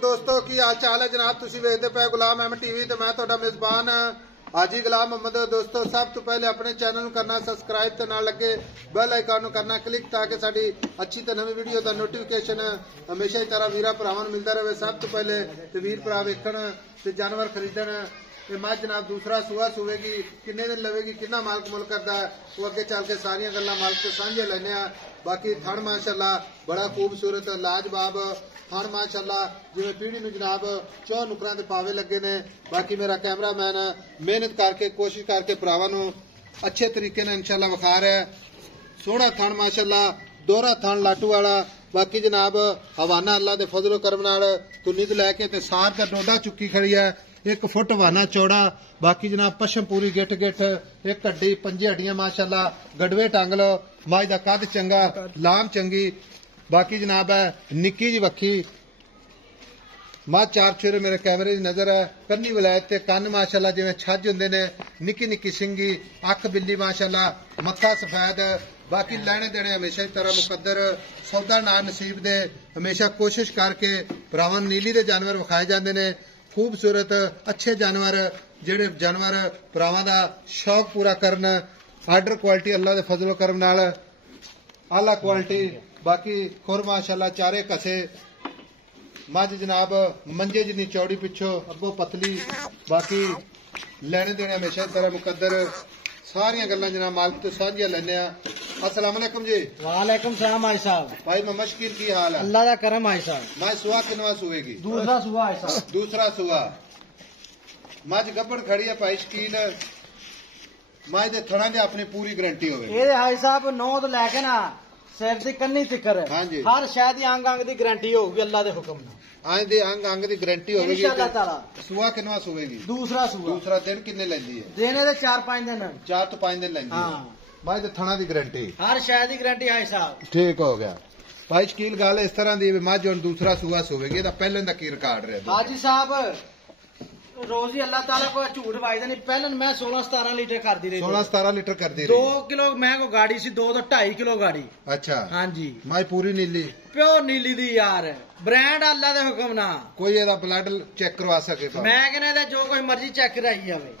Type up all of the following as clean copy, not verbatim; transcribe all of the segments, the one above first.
दोस्तों की हाल चाल है जनाब तुसी वेखदे पे गुलाम अहमद टीवी ते मैं तुहाडा मेजबान हाजी गुलाम मोहम्मद। दोस्तों सब तो पहले अपने चैनल करना सबसक्राइब ते नाल लगे बेल आइकन करना क्लिक ताकि साडी अच्छी ते नवी वीडियो दा नोटिफिकेशन हमेशा ही तरह वीरा भरावां नूं मिलदा रहे। सब तो पहले ते वीर भरा वेखण ते जानवर खरीदण ते मैं जनाब दूसरा सूआ सूवेगी किन्ने दिन लवेगी किन्ना मालक मुल करदा है वो अगे चल के सारियां गल्लां मालक तो साझे लैने आ। बाकी थण माशाअल्लाह बड़ा खूबसूरत लाजवाब थण माशाअल्लाह जिवें पीढ़ी नूं जनाब चौ नुकरां दे पावे लगे ने। बाकी मेरा कैमरामैन मेहनत करके कोशिश करके भरावां नूं अच्छे तरीके नाल इंशाअल्लाह विखा रहा है। सोहना थण माशाअल्लाह दोहरा थण लाटू वाला। बाकी जनाब हवाना अल्लाह दे फजलो करम नाल तुन्नी तो लैके ते सार दा डोडा चुक्की खड़ी है 1 फुट हवाना चौड़ा। बाकी जनाब पशम पूरी गिट गिट एक हड्डी 5 हड्डियां माशाअल्लाह गड़वे टंग लो माई दा कद चंगा लाम चंगी। बाकी जनाब है निक्की जी वक्खी मां चार छेरे मेरे कैमरे की नजर है कन्नी वलैत ते कन्न माशाअल्लाह जिवें छज हुंदे ने निक्की निक्की सिंगी अख बिल्ली माशाअल्लाह मत्था सफेद। बाकी लैने देने हमेशा की तरह मुकद्दर सौदा ना नसीब दे हमेशा कोशिश करके भरावां नीली दे जानवर विखाए जाते हैं। खूबसूरत अच्छे जानवर जेड़े जानवर भरावां दा शौक पूरा करन आर्डर क्वालिटी अल्लाह दे फजलो करम नाल आला क्वालिटी। बाकी खुर माशाअल्लाह चारे कसे मझ जनाब मंजे जिन्नी चौड़ी पिछो अगो पतली। बाकी लैने देने हमेशा तरह मुकद्दर सारियां गल्लां जनाब मालिक तो साझियां लैने आ। अस्सलाम वालेकुम जी। वालेकुम सलाम भाई साहब। भाई मोहम्मद शकील की हाल है? अल्लाह का करम भाई साहब। मैं सुआ किनवा सुएगी? दूसरा सुआ है साहब। दूसरा सुआ मझ गब्बड़ खड़ी है भाई शकील मझ दे थणा दी अपनी पूरी गारंटी होवे। ये भाई साहब 9 तो लेके ना सिर दी कन्नी तिकर हाँ जी हर शायद अंग अंग दी गारंटी होगी अल्लाह दे हुक्म नाल। आज दे अंग अंग दी गारंटी होगी इंशाअल्लाह ताला। सुआ किनवा सुएगी? दूसरा सुआ। दूसरा दिन किन्ने लैंदी है? देने दे 4-5 दिन 4 तो 5 दिन लैंदी है। हां भाई दे थणा दी गारंटी हर शायद दी गारंटी है साहब। ठीक हो गया भाई शकील गल इस तरह दी मझ हुण दूसरा सुआ सुवेगी एदा पहले दा की रिकॉर्ड रहा? हाजी साहब रोज ही अल्लाह ताला को झूठ वायदा नहीं पहले मैं 16-17 लीटर कर दी रही 16-17 लीटर कर दी 2 किलो मैं को गाड़ी सी 2 तो 2.5 किलो गाड़ी। अच्छा हाँ जी माई पूरी नीली प्योर नीली दी यार ब्रांड अल्लाह दे हुक्म ना कोई एदा ब्लड चेक करवा सके मैं कहना जो कोई मर्जी चेक कराई जावे।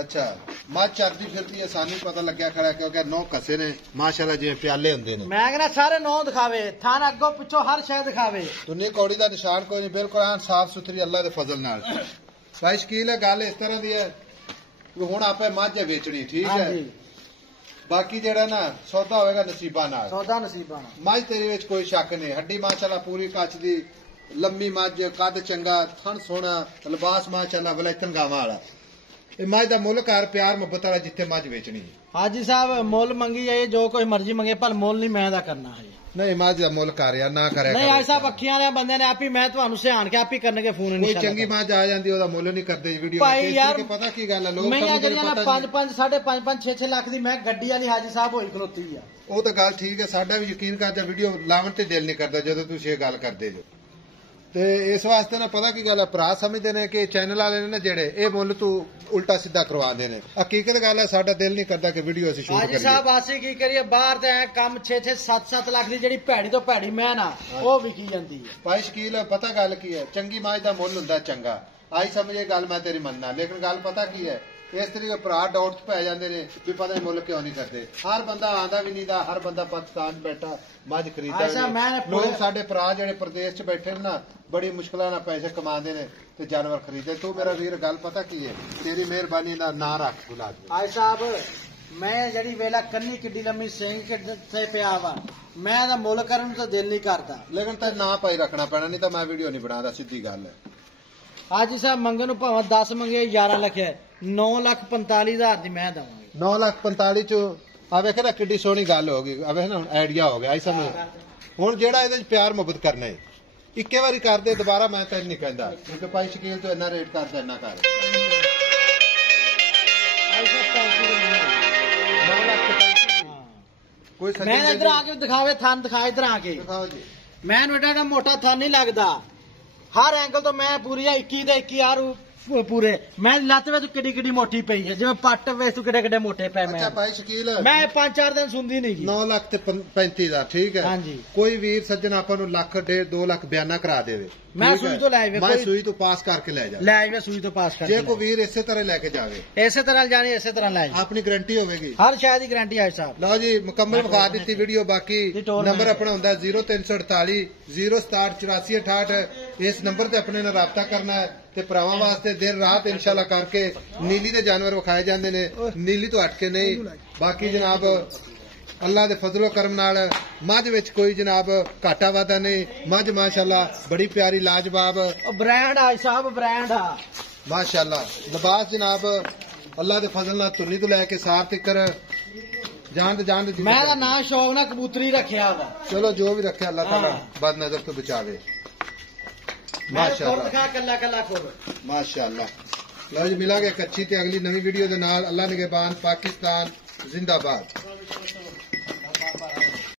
अच्छा मझ चलती फिरती है सानू पता लग्या खड़ा क्योंकि 9 कसे ने माशाअल्लाह जिवें प्याले हुंदे ने। मैं कहना सारे 9 दिखावे थान अगो पिछो हर शय दिखावे तुन्नी कौड़ी दा निशान कोई नहीं बिल्कुल साफ सुथरी अल्लाह दे फजल नाल। भाई शकील है गल इस तरह दी है हुण आपे मझ वेचनी ठीक है। बाकी जेड़ा ना सौदा होएगा नसीबा नाल सौदा नसीबा नाल। मझ तेरे विच कोई शक नहीं हड्डी माशाअल्लाह पूरी कच दी लम्मी मझ कद चंगा थन सोहना लिबास माशाअल्लाह वलैतन गावां वाला। मझ दा मुल कर प्यार मुहब्बत वाला जिथे मझ वेचनी है। हाजी साहब मुल मंगी जाए जो कोई मर्जी मंगे पर मुल नहीं मैं दा करना है नहीं मझ दा मुल कर यार ना करे नहीं आज साहब अखियां वाले बंदे ने आप ही मैं तुहानू सियान के आप ही करने के फोन नहीं कोई चंगी मझ आ जांदी ओदा मुल नहीं करदे वीडियो भाई यार पता की गल है लोग मैं जड़ियां 5-5 5.5 6-6 लाख दी मैं गड्डी वाली हाजी साहब होई खलोती है ਉਹ ਤਾਂ ਗੱਲ ਠੀਕ ਹੈ ਸਾਡਾ ਵੀ ਯਕੀਨ ਕਰਦਾ ਵੀਡੀਓ ਲਾਉਣ ਤੇ ਦਿਲ ਨਹੀਂ ਕਰਦਾ ਜਦੋਂ ਤੁਸੀਂ ਇਹ ਗੱਲ ਕਰਦੇ ਜੋ ਤੇ ਇਸ ਵਾਸਤੇ ਨਾ ਪਤਾ ਕੀ ਗੱਲ ਹੈ ਭਰਾ ਸਮਝਦੇ ਨੇ ਕਿ ਚੈਨਲ ਵਾਲੇ ਨੇ ਨਾ ਜਿਹੜੇ ਇਹ ਮੁੱਲ ਤੂੰ ਉਲਟਾ ਸਿੱਧਾ ਕਰਵਾਉਂਦੇ ਨੇ। ਹਕੀਕਤ ਗੱਲ ਹੈ ਸਾਡਾ ਦਿਲ ਨਹੀਂ ਕਰਦਾ ਕਿ ਵੀਡੀਓ ਅਸੀਂ ਸ਼ੂਟ ਕਰੀਏ। ਹਾਜੀ ਸਾਹਿਬ ਆਸੀ ਕੀ ਕਰੀਏ ਬਾਹਰ ਤੇ ਕੰਮ 6-6 7-7 ਲੱਖ ਦੀ ਜਿਹੜੀ ਭੈੜੀ ਤੋਂ ਭੈੜੀ ਮੈਂ ਨਾ ਉਹ ਵਿਕੀ ਜਾਂਦੀ ਹੈ। ਭਾਈ ਸ਼ਕੀਲ ਪਤਾ ਗੱਲ ਕੀ ਹੈ ਚੰਗੀ ਮਾਝ ਦਾ ਮੁੱਲ ਹੁੰਦਾ ਚੰਗਾ ਆਈ ਸਮਝੇ ਗੱਲ ਮੈਂ ਤੇਰੀ ਮੰਨਣਾ ਲੇਕਿਨ ਗੱਲ ਪਤਾ ਕੀ ਹੈ इस तरीके भरा डाउट पै जाते ने भी पता नहीं मुल क्यों नहीं करते। हर बंदा आंदा भी नहीं दा हर बंदा पाकिस्तान बैठा मझ खरीदा लोग साडे भरा जेड़े प्रदेश च बैठे ना बड़ी मुश्किल नाल पैसे कमांदे ने ते जानवर खरीदे। तू मेरा वीर गल पता की है तेरी मेहरबानी दा ना रख गुलाब आज साहब मैं जड़ी वेला कन्नी किड्डी लम्मी सिंह किथे पिया वा मैं दा मुल करन तो दिल नहीं करदा लेकिन ते ना पाई रखना पैना नहीं तो मैं वीडियो नहीं बनादा सीधी गल है। हाजी साहब मंगन भावें 10 मंगे 11 लख 9,45,000 दी मैं दवांगी 9,45,000 चो आ वेखे ना किड्डी सोहनी गल हो गई आ ना आइडिया हो गया आई समझ हुण जेड़ा इहदे च प्यार मुहब्बत करना है इक्के वारी कर दे दोबारा मैं तैਨੂੰ नहीं कहंदा क्योंकि भाई शकील तो इन्ना रेट करदा इन्ना कर 9,45,000 कोई मैं इधर आके दिखावे थान दिखा इधर आके दिखाओ जी मैं एडा मोटा थान नहीं लगदा हर एंगल तो मैं पूरी 21 दे 21 यार ਪੂਰੇ ਮੈਂ ਲੱਤ ਵੇ ਤੂੰ ਕਿੱਡੀ ਕਿੱਡੀ ਮੋਟੀ ਪਈ ਹੈ ਜਿਵੇਂ ਪੱਟ ਵੇ ਤੂੰ ਕਿੱਡੇ ਕਿੱਡੇ ਮੋਟੇ ਪਏ ਅੱਛਾ ਮੈਂ ਭਾਈ ਸ਼ਕੀਲ ਮੈਂ 5-4 ਦਿਨ ਸੁਣਦੀ ਨਹੀਂ ਜੀ 9 ਲੱਖ ਤੇ 35 ਦਾ ਠੀਕ ਹੈ ਹਾਂਜੀ। ਕੋਈ ਵੀਰ ਸੱਜਣ ਆਪਾਂ ਨੂੰ ਲੱਖ 1.5 2 ਲੱਖ ਬਿਆਨਾ ਕਰਾ ਦੇਵੇ ਮੈਂ ਠੀਕ ਸੂਈ ਹੈ? ਤੋਂ ਲੈ ਆਵੇ, ਮੈਂ ਕੋਈ- ਸੂਈ ਤੋਂ ਪਾਸ ਕਰਕੇ ਲੈ ਜਾ ਲੈ ਆਵੇ ਸੂਈ ਤੋਂ ਪਾਸ ਕਰ ਜੇ ਕੋਈ ਵੀਰ ਇਸੇ ਤਰ੍ਹਾਂ ਲੈ ਕੇ ਜਾਵੇ ਇਸੇ ਤਰ੍ਹਾਂ ਜਾਣੀ ਇਸੇ ਤਰ੍ਹਾਂ ਲੈ ਜਾਓ। ਆਪਣੀ ਗਾਰੰਟੀ ਹੋਵੇਗੀ ਹਰ ਸ਼ਾਇਦ ਦੀ ਗਾਰੰਟੀ ਹੈ ਸਾਹਿਬ। ਲਓ ਜੀ ਮੁਕੰਮਲ ਵਿਖਾ ਦਿੱਤੀ ਵੀਡੀਓ ਬਾਕੀ ਜੀ, ਟੋਲ ਨੰਬਰ ਮੈਨੂੰ। ਆਪਣਾ ਹੁੰਦਾ 0348 067 8468 ਇਸ ਨੰਬਰ ਤੇ ਆਪਣੇ ਨਾਲ ਰਾਬਤਾ ਕਰਨਾ ਹੈ ਤੇ ਭਰਾਵਾਂ ਵਾਸਤੇ ਦਿਨ ਰਾਤ ਇਨਸ਼ਾਅੱਲਾ ਕਰਕੇ ਨੀਲੀ ਦੇ ਜਾਨਵਰ ਵਿਖਾਏ ਜਾਂਦੇ ਨੇ ਨੀਲੀ ਤੋਂ ਹਟ ਕੇ ਨਹੀਂ ਬਾਕੀ ਜਨਾਬ ਅੱਲਾ ਦੇ ਫਜ਼ਲੋ ਕਰਮ ਨਾਲ ਮੱਝ ਵਿੱਚ ਕੋਈ ਜਨਾਬ ਘਾਟਾ ਵਾਧਾ ਨਹੀਂ ਮੱਝ ਮਾਸ਼ਾਅੱਲਾ ਬੜੀ ਪਿਆਰੀ ਲਾਜਵਾਬ ਉਹ ਬ੍ਰਾਂਡ ਆ ਸਾਹਿਬ ਬ੍ਰਾਂਡ ਆ ਮਾਸ਼ਾਅੱਲਾ ਲਿਬਾਸ ਜਨਾਬ ਅੱਲਾ ਦੇ ਫਜ਼ਲ ਨਾਲ ਤੁਰਨੀ ਤੋਂ ਲੈ ਕੇ ਸਾਰ ਤੱਕਰ ਜਾਨ ਦੇ ਮੈਂ ਦਾ ਨਾਂ ਸ਼ੌਕ ਨਾਲ ਕਬੂਤਰੀ ਰੱਖਿਆ ਵਾ ਚਲੋ ਜੋ ਵੀ ਰੱਖਿਆ ਅੱਲਾਹ ਤਾਲਾ ਹਾਂ। ਬਦ ਨਜ਼ਰ ਤੋਂ ਬਚਾਵੇ ਮੈਂ ਮਾਸ਼ਾਅੱਲਾ ਦਿਖਾ ਕੱਲਾ ਕੱਲਾ ਖੋਲ ਮਾਸ਼ਾਅੱਲਾ ਲਓ ਜੀ ਮਿਲਾਂਗੇ ਇੱਕ ਅੱਛੀ ਤੇ ਅਗਲੀ ਨਵੀਂ ਵੀਡੀਓ ਦੇ ਨਾਲ ਅੱਲਾ ਨਿਗਹਿਬਾਨ ਪਾਕਿਸਤਾਨ ਜ਼ਿੰਦਾਬਾਦ